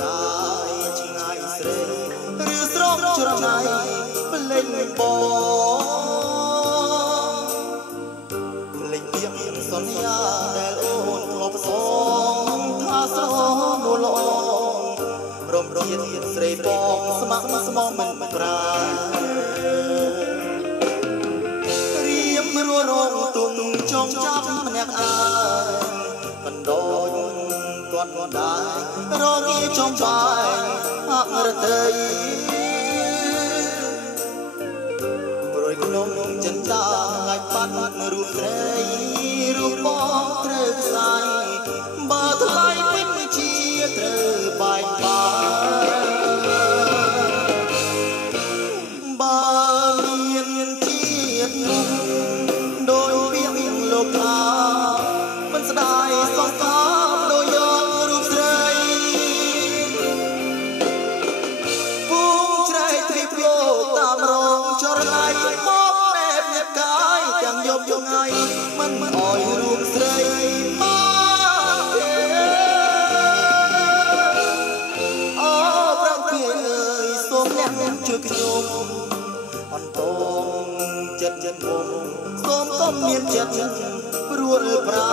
កាយឆ្ងាយស្រីឬស្រងច្រណៃភ្លេងបងភ្លេងទៀងសន្យាដែលអូនធ្លាប់សងថាស្រនួលល្អរំជាតិស្រីបងស្ម័គ្រស្មងមិនប្រារៀមរួរងទុំចងចាំម្នាក់ឯងបណ្ដោយគាត់ដែររងាចំបែងអរតីព្រួយក្នុងចិនតាឡាច់បាត់រូបស្រីរូបបងត្រូវខ្សែបើថ្លៃពេញជាត្រូវបែកបាក់បើមានជាតិមុខដោយពាក្យលោកថាមិនស្ដាយសង្ការដោយយករូបស្រីពូច្រែកទ្វីបលោកតាមរងចរណៃមកណែបញឹកកាយទាំងយប់យប់ថ្ងៃមិនអោយរូបស្រីជួយខ្ញុំអន្តងចិត្តមុំសូមកុំមានចិត្តព្រួលប្រា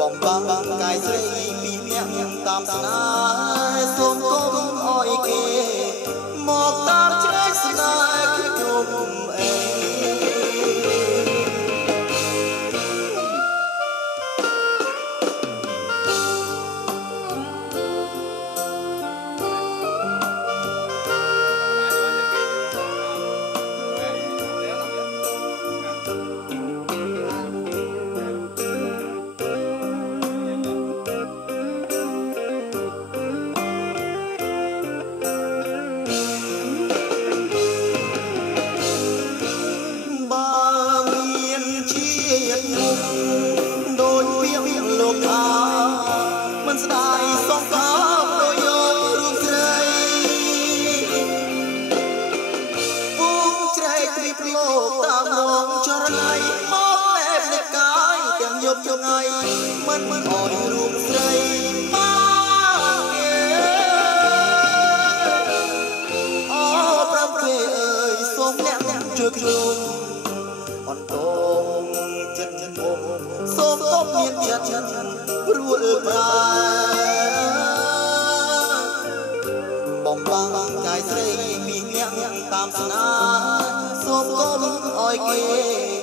បំបាំងកាយស្រីពីអ្នកតាមស្នេហ៍សូមកុំអោយគេមកតាមជ្រែកស្នេហ៍ខ្ញុំអេដោយពាក្យលោកថាមិនស្ដាយសង្ការដោយយករូបស្រីពូច្រែកទ្វីបលោកតាមរងចរណៃមកណែបនៃកាយទាំងយប់យប់ថ្ងៃមិនអោយរូបស្រីមកអូប្រំពេអើយសូមអ្នកជួយខ្ញុំអន្តងចិត្តមុំសូមកុំមានចិត្តព្រួលប្រាបំបាំងកាយស្រីពីអ្នកតាមស្នេហ៍សូមកុំអោយគេ